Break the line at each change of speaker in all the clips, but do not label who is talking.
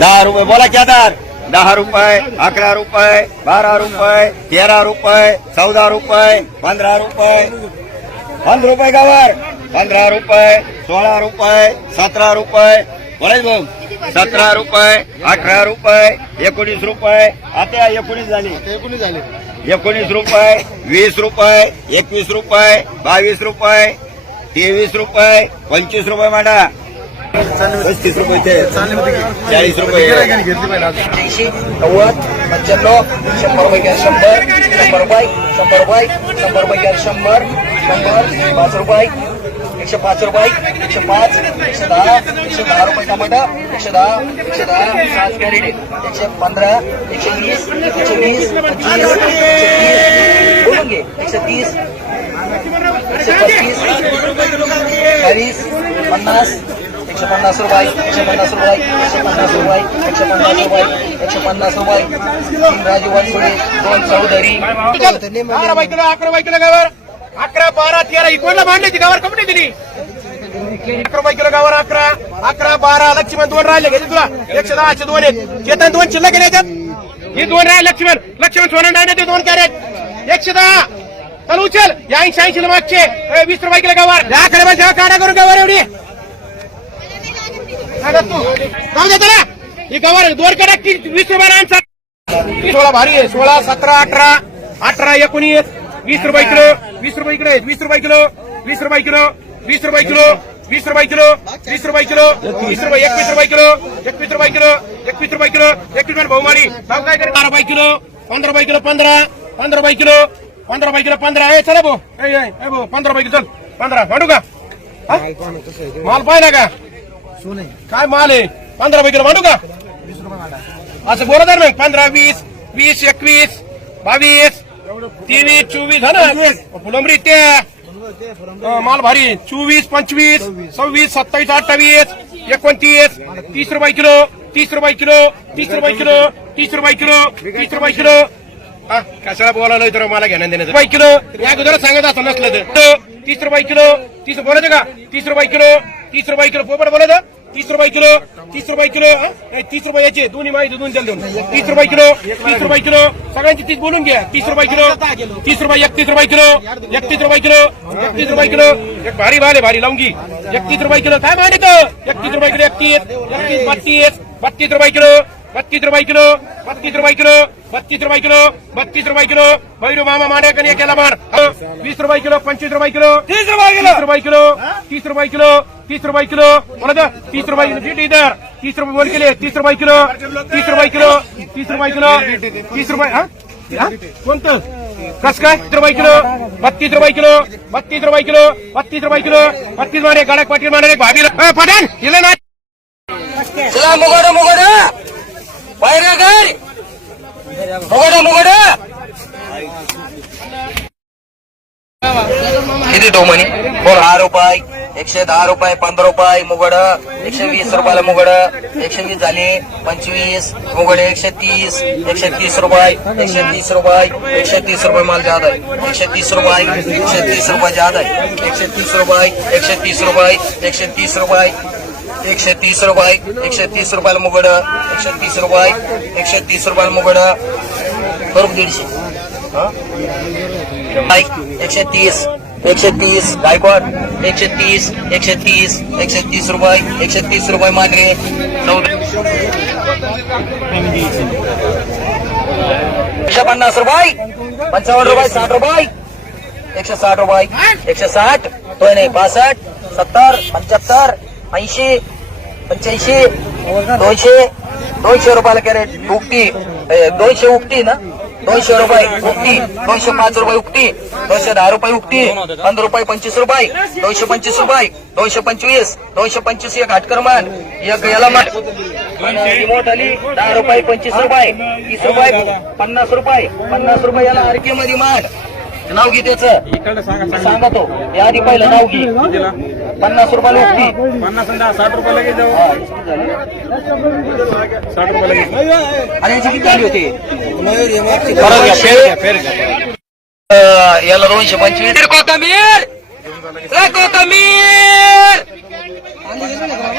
दहा रुपये बोला केदार दहा रुपये अकरा रुपये बारा रुपये तेरा रुपये चौदा रुपये पंधरा रुपये. पंधरा रुपये गावर पंधरा रुपये सोळा रुपये सतरा रुपये. बोलायच भाऊ. सतरा रुपये अठरा रुपये एकोणीस रुपये. आता एकोणीस झाली.
एकोणीस झाले.
एकोणीस रुपये वीस रुपये एकवीस रुपये बावीस रुपये तेवीस रुपये पंचवीस रुपये मांडा. पस्तीस रुपये ते चाळीस रुपये
नव्वद पंच्याण्णव रुपये शंभर शंभर रुपये शंभर रुपये शंभर रुपये शंभर शंभर पाच रुपये एकशे पाच रुपये एकशे पाच एकशे दहा एकशे दहा रुपये टमाटा एकशे दहा एकशे दहा पाच कॅरेट एकशे पंधरा एकशे वीस एकशे वीस पंचवीस बोलून एकशे तीस एकशे पस्तीस चाळीस पन्नास एकशे पन्नास रुपये एकशे पन्नास रुपये एकशे पन्नास रुपये एकशे पन्नास रुपये एकशे पन्नास रुपये. तीन राजू वानसुडे दोन चौधरी.
अकरा बाई किलो अकरा बाई किलो गावर अकरा बारा तेरा ही मांडण्याची गावर कपडे दिली अकरा बाई किलो गावर अकरा अकरा बारा लक्ष्मण दोन राहिले घेते तुला. एकशे दहाशे दोन आहेत. चेतन दोन शिल्लक गेले याच्यात. हे दोन राहिले लक्ष्मण. लक्ष्मण सोनं नाण्याचे दोन कॅरेट. एकशे दहा. चल उचल. या ऐंशी ऐंशी मागचे. वीस रुपये किलो गावर या अकरा बाई काढा करून गावर एवढी सांगा तू जाऊ दे त्याला ही गावर दोन कॅरेट वीस रुपये सोळा भारी आहे सोळा सतरा अठरा अठरा एकोणीस वीस रुपये किलो वीस रुपये इकडे वीस रुपये किलो वीस रुपये किलो वीस रुपये किलो वीस रुपये किलो वीस रुपये किलो वीस रुपये एकवीस रुपये किलो एकवीस रुपये किलो एकवीस रुपये किलो एकवीस रुपये बहुमारी भाव काय करे बारा रुपये किलो पंधरा रुपये किलो पंधरा पंधरा रुपये किलो पंधरा रुपये किलो पंधरा ए चला भाऊ ए, भाऊ पंधरा रुपये किलो चल पंधरा वाढू का माल पाहिला का काय माल आहे? पंधरा रुपये किलो वाढू का? असं बोला तर मग. पंधरा वीस वीस एकवीस बावीस तेवीस चोवीस हा ना? फुलंबरी अं, माल भारी. चोवीस पंचवीस सव्वीस सत्तावीस अठ्ठावीस एकोणतीस तीस रुपये किलो तीस रुपये किलो तीस रुपये किलो तीस रुपये किलो तीस रुपये किलो. कशाला बोलायला तर मला घेण्यात देण्याचं रुपये किलो. या अगोदर सांगत असं नसलं तर. तीस रुपये किलो तीस बोलायचं का? तीस रुपये किलो तीस रुपये किलो पोपट तर तीस रुपये किलो तीस रुपये किलो नाही, तीस रुपये याचे दोन्ही माहिती दोन त्याला देऊन तीस रुपये किलो तीस रुपये किलो सगळ्यांची तीस बोलून घ्या तीस रुपये किलो तीस रुपये एकतीस रुपये किलो एकतीस रुपये किलो एकतीस रुपये किलो एक भारी भाले भारी लावून एकतीस रुपये किलो काय माहिती एकतीस रुपये किलो एकतीस एकतीस बत्तीस बत्तीस रुपये किलो बत्तीस रुपये किलो बत्तीस रुपये किलो बत्तीस रुपये किलो बत्तीस रुपये किलो भैरू मामा मांडे कनी केला मार वीस रुपये किलो पंचवीस रुपये किलो तीस रुपये किलो रुपये किलो तीस रुपये किलो तीस रुपये किलो बोला तीस रुपये किलो ठीक इधर तीस रुपये बोल केले तीस रुपये किलो तीस रुपये किलो तीस रुपये किलो तीस रुपये हा हा? कोणतं कस काय तीस रुपये किलो बत्तीस रुपये किलो बत्तीस रुपये किलो बत्तीस रुपये किलो बत्तीस मारे गाडक पाटील मारे भाभी पठाण हिला ना
चला मुगड मुगड बाहेर घर मुगड मुगड किती तो म्हणे? हो, दहा रुपये एकशे दहा रुपये पंधरा रुपये मुगड. एकशे वीस रुपयाला मुगड. एकशे वीस झाले पंचवीस. मुगड एकशे तीस एकशे तीस रुपये एकशे तीस रुपये एकशे तीस रुपये माल ज्यादा आहे. एकशे तीस रुपये एकशे तीस रुपये ज्यादा आहे. एकशे तीस रुपये एकशे तीस रुपये एकशे तीस रुपये एकशे तीस रुपये एकशे तीस रुपयाला मुगड एकशे तीस रुपये एकशे तीस रुपयाला मुगड. बरोबर दीडशे? एकशे तीस एकशे तीस गायकवाड एकशे तीस एकशे तीस एकशे तीस रुपये एकशे तीस रुपये मागरे एकशे पन्नास रुपये पंचावन्न रुपये साठ रुपये. एकशे साठ रुपये एकशे साठ तो नाही बासष्ट सत्तर पंच्याहत्तर ऐंशी पंच्याऐंशी दोनशे दोनशे रुपयाला कॅरेट उकटी ए, दोनशे उकटी ना? दोनशे रुपये उकटी दोनशे पाच रुपये उकटी दोनशे दहा रुपये उकटी पंधरा रुपये पंचवीस रुपये. दोनशे पंचवीस रुपये. दोनशे पंचवीस. दोनशे पंचवीस एक हटकर मान एक याला मान रिमोट आली दहा रुपये पंचवीस रुपये. तीस रुपये पन्नास रुपये. पन्नास रुपये याला आरके मध्ये मान. नाव घे त्याच सांगा तो या आधी पहिलं नाव घे पन्नास रुपयाला उकटी
पन्नास आणि दहा साठ रुपये लगेच जाऊ? साठ रुपये लगेच
आणि याची किती झाली होती? याला दोनशे पंचवीस. कोथमीर!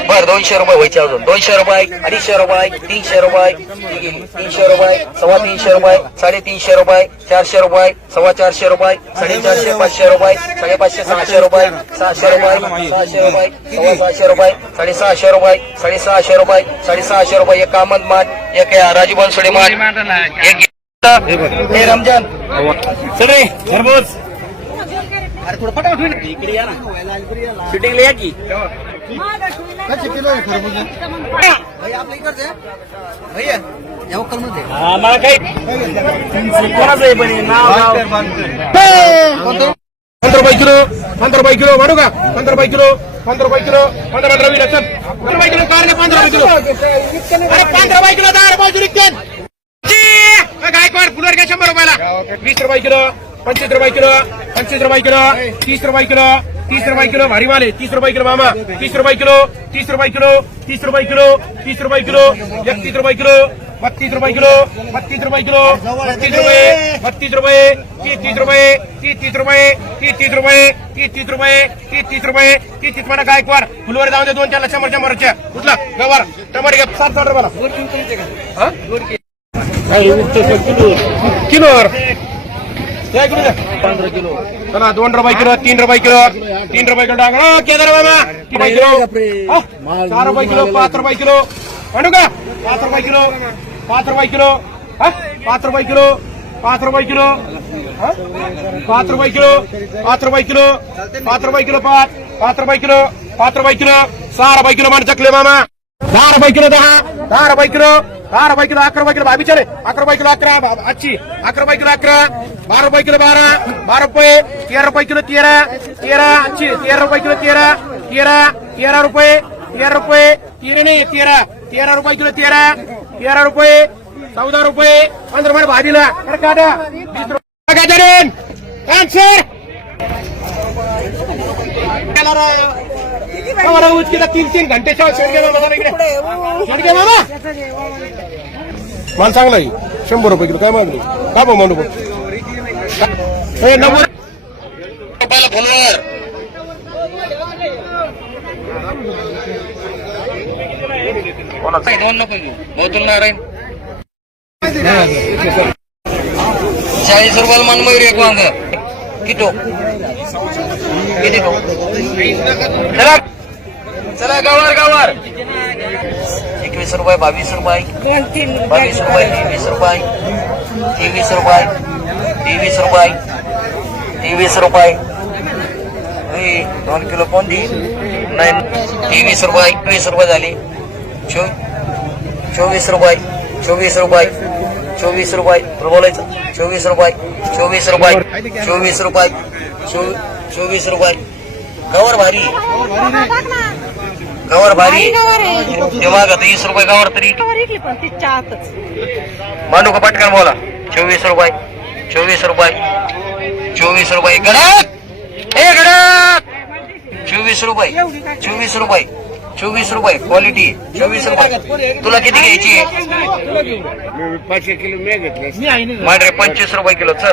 बर दोनशे रुपये व्हायचे अजून. दोनशे रुपये अडीचशे रुपये तीनशे रुपये. तीनशे रुपये सव्वा तीनशे रुपये साडेतीनशे रुपये चारशे रुपये सव्वा चारशे रुपये साडेचारशे पाचशे रुपये साडेपाचशे सहाशे रुपये सहाशे रुपये सहाशे रुपये सव्वा सहाशे रुपये साडेसहाशे रुपये साडेसहाशे रुपये साडेसहाशे रुपये. एक कामत माठ एक राजू बनसोडे माठ एक हे रमजान.
सगळे खरबूज इकडे या ना. शूटिंगला या की. आम्हाला काही कोणाचं आहे पण हे नाव गाव. पंधरा रुपये किलो पंधरा रुपये किलो म्हणू का? पंधरा रुपये किलो पंधरा रुपये किलो पंधरा पंधरा वीस चल पंधरा रुपये किलो कारले पंधरा रुपये किलो. अरे पंधरा रुपये किलो दहा रुपये किलो. ची! गायकवाड फुलर घ्या शंभर रुपयाला. वीस रुपये किलो. पंचवीस रुपये किलो पंचवीस रुपये किलो तीस रुपये किलो तीस रुपये किलो भारी माले तीस रुपये किलो मामा तीस रुपये किलो तीस रुपये किलो तीस रुपये किलो तीस रुपये किलो एकतीस रुपये किलो बत्तीस रुपये किलो बत्तीस रुपये किलो बत्तीस रुपये बत्तीस रुपये तीस तीस रुपये तीस तीस रुपये तीस तीस रुपये तीस तीस रुपये तीस तीस रुपये तीस तीस म्हणा गायकवाड फुलवर जाऊन दे दोन चार शंभर शंभरच्या कुठला गवार टमाटे घ्या सात साठ रुपयाला हा? किलोवर काय किलो द्या पंधरा किलो चला दोन रुपये किलो तीन रुपये किलो तीन रुपये किलो टाका हो, केदार बाबा किती रुपये किलो हा? चार रुपये किलो पाच रुपये किलो म्हणू का पाच रुपये किलो पाच रुपये किलो हा? पाच रुपये किलो पाच रुपये किलो हा? पाच रुपये किलो पाच रुपये किलो पाच रुपये किलो पाच पाच रुपये किलो पाच रुपये किलो सहा रुपये किलो मान चकले मामा दहा रुपये किलो दहा दहा रुपये किलो बारा रुपये किलो अकरा रुपये किलो भाभी चले. अकरा रुपये किलो अकरा आजची. अकरा रुपये किलो अकरा. बारा रुपये किलो बारा. बारा रुपये तेरा रुपये किलो तेरा. तेरा आजची. तेरा रुपये किलो तेरा. तेरा तेरा रुपये तेरा रुपये. तेरा नाही तेरा. तेरा रुपये किलो तेरा. तेरा रुपये चौदा रुपये. पंधरा रुपये भाजीला. अरे काटा वीस रुपये. करेन आन्सर उचकीला तीन तीन घंटे शेडगे मामा इकडे. शेडगे मामा माल चांगला आहे. शंभर रुपये किलो. काय मागणी? का बा म्हणू नव्वद.
रुपयाला फोनवर दोन नको घेऊ. बहुतून नारायण. चाळीस रुपयाला मनमयूर एक वांग. किटो किती तो? चला गवार गवार. एकवीस रुपये बावीस रुपये. बावीस रुपये तेवीस रुपये. तेवीस रुपये तेवीस रुपये. तेवीस रुपये. हे, दोन किलो कोणती नाही तेवीस रुपये एकवीस रुपये झाले. चो चोवीस रुपये चोवीस रुपये चोवीस रुपये. बोलायचं? चोवीस रुपये चोवीस रुपये चोवीस रुपये चो- चोवीस रुपये. गवर भारी. गवर तेव्हा का तीस रुपये गवर तरी.
पण तिच्या आतच
मांडू का पटकन बोला. चोवीस रुपये चोवीस रुपये चोवीस रुपये. गडात ए गडात चोवीस रुपये चोवीस रुपये चोवीस रुपये. क्वालिटी चोवीस रुपये. तुला किती घ्यायची?
पाचशे किलो मी घेतले.
मांडरे पंचवीस रुपये किलो. चल.